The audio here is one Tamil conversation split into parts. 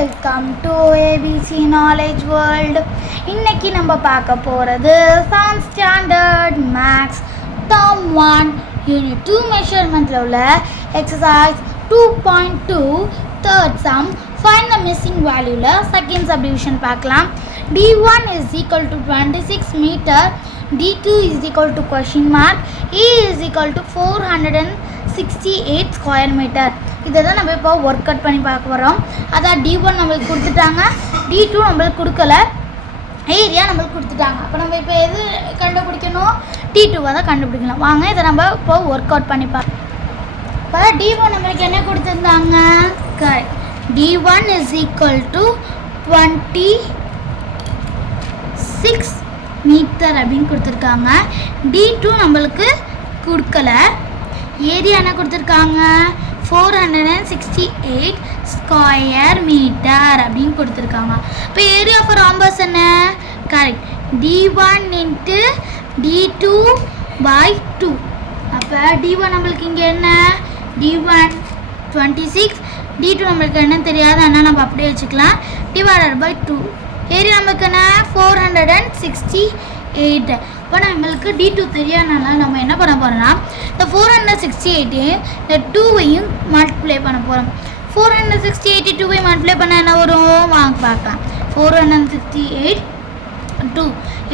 Welcome to ABC knowledge world. இன்னைக்கு நம்ம பார்க்க போகிறது 7th standard maths term 1 unit 2 மெஷர்மெண்ட்டில் உள்ள exercise 2.2 third sum find the missing வேல்யூவில் செகண்ட் சப்டிவிஷன் பார்க்கலாம். D1 is equal to 26 meter, D2 is equal to question mark, E is equal to 468 square meter. இதை தான் நம்ம இப்போ ஒர்க் அவுட் பண்ணி பார்க்க போகிறோம். அதான் D1 நம்மளுக்கு கொடுத்துட்டாங்க, D2 நம்மளுக்கு கொடுக்கல, ஏரியா நம்மளுக்கு கொடுத்துட்டாங்க. அப்போ நம்ம இப்போ எது கண்டுபிடிக்கணும்? D2 தான் கண்டுபிடிக்கணும். வாங்க இதை நம்ம இப்போ ஒர்க் அவுட் பண்ணி பார்க்கலாம். இப்போ D1 நம்மளுக்கு என்ன கொடுத்துருந்தாங்க? Correct. D1 is equal to 26 metre அப்படின்னு கொடுத்துருக்காங்க. D2 நம்மளுக்கு கொடுக்கல, ஏரியா என்ன கொடுத்துருக்காங்க? 468 ஸ்கொயர் மீட்டர் அப்படின்னு கொடுத்துருக்காங்க. இப்போ ஏரியா ஃபார் ராம்பஸ் என்ன? Correct. D1 into D2 by 2. அப்போ D1 நம்மளுக்கு இங்கே என்ன? D1 26, D2 நம்மளுக்கு என்ன தெரியாது, ஆனால் நம்ம அப்படியே வச்சுக்கலாம், டிவைடட் பை 2. ஏரியா நம்மளுக்கு என்ன? 468. இப்போ நம்மளுக்கு D2 தெரியாதனால நம்ம என்ன பண்ண போகிறோம்னா, இந்த 468 இந்த 2வையும் மல்டிப்ளை பண்ண போகிறோம். 468 2வையும் மல்டிப்ளை பண்ண என்ன வரும்? வாங்க பார்க்கலாம். 468 2,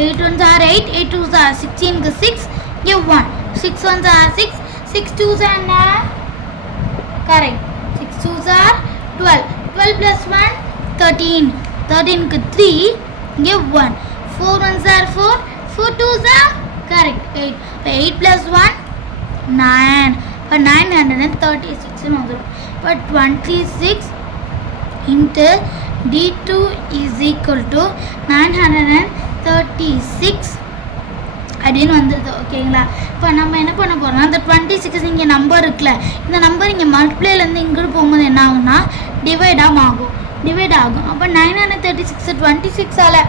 8 1s are 8, 8 2s are 16, 6 இங்கே 1, 6 1s are 6, 6 2s are என்ன? கரெக்ட். 6 2s are 12, 12 plus 1 13, 13க்கு 3 இங்கே 1, 4 1s are 4, 4 2s are correct 8. இப்போ 8 plus 1 9. இப்போ 936 வந்துடும். இப்போ 26 into D2 is equal to 936 அப்படின்னு வந்துடுது. ஓகேங்களா? இப்போ நம்ம என்ன பண்ண போகிறோம்னா, இந்த 26 இங்கே நம்பர் இருக்குல்ல, இந்த நம்பர் இங்கே மல்டிப்ளேலேருந்து இங்கிட்டு போகும்போது என்ன ஆகும்னா டிவைட் ஆகும். அப்போ 936 26ஆல்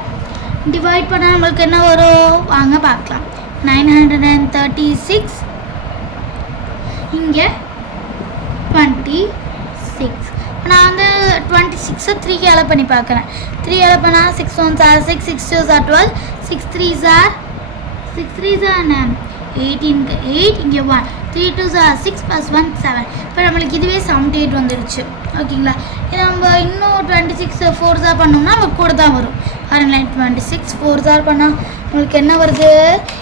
டிவைட் பண்ணால் நம்மளுக்கு என்ன வரும்? வாங்க பார்க்கலாம். 936 இங்கே 26. நான் வந்து 26 3ஆல் பண்ணி பார்க்குறேன். 3ஆல் பண்ணால் 6 1s are 6, 6 2s are 12, 6 3s are 18க்கு 8 இங்கே 1, 3 2s are 6 plus 1 7. இப்போ நம்மளுக்கு இதுவே 78 வந்துடுச்சு. ஓகேங்களா? இது நம்ம இன்னும் 26 4s are பண்ணோம்னா நமக்கு கூட தான் வரும். பாருங்களேன், 26 4s are பண்ணால் நம்மளுக்கு என்ன வருது?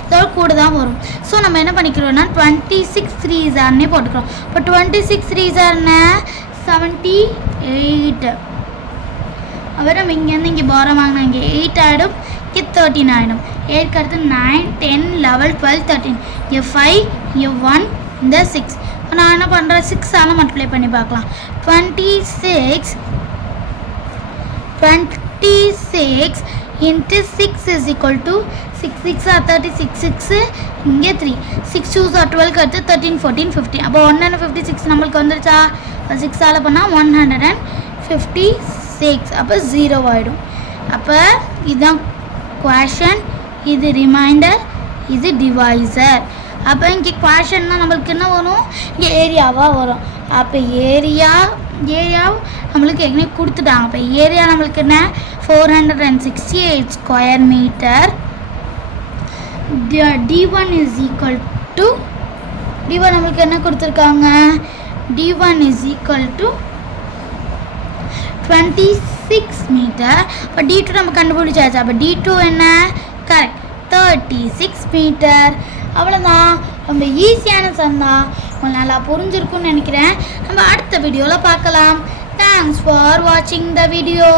இதோட கூட தான் வரும். ஸோ நம்ம என்ன பண்ணிக்கிறோம்னா 26 3s are போட்டுக்கிறோம். இப்போ 26 3s are 78. அப்புறம் நம்ம இங்கேருந்து இங்கே பாரம் வாங்கினா இங்கே 8 ஆகிடும், இங்கே 13 ஆகிடும். 8க்கு அடுத்து 9 10 11 12 13, இங்கே 5 இங்கே 1 இந்த 6. இப்போ நான் என்ன பண்ணுறேன்? 6ஆல் மல்டிப்ளை பண்ணி பார்க்கலாம். 26 into 6 is equal to 6 6 are 36, 6 இங்கே 3, 6 2s are 12க்கு அடுத்து 13 14 15. அப்போ 156 நம்மளுக்கு வந்துருச்சா? 6ஆல் பண்ணால் 156. அப்போ 0 ஆகிடும். அப்போ இதுதான் குவேஷன், இது ரிமைண்டர், இது டிவைசர். அப்போ இங்கே குவேஷன்னா நம்மளுக்கு என்ன வரும்? இங்கே ஏரியாவாக வரும். அப்போ ஏரியா நம்மளுக்கு ஏற்கனவே கொடுத்துட்டாங்க. அப்போ ஏரியா நம்மளுக்கு என்ன? 468 square metre. D1 is equal to D1 நம்மளுக்கு என்ன கொடுத்துருக்காங்க? D1 is equal to 26 metre. இப்போ D2 நம்ம கண்டுபிடிச்சாச்சு. அப்போ D2 என்ன? Correct 36 metre. அவ்வளோதான். ரொம்ப ஈஸியான சம் தான். உங்களுக்கு நல்லா புரிஞ்சிருக்குன்னு நினைக்கிறேன். நம்ம அடுத்த வீடியோவில் பார்க்கலாம். தேங்க்ஸ் ஃபார் வாட்சிங் த வீடியோ.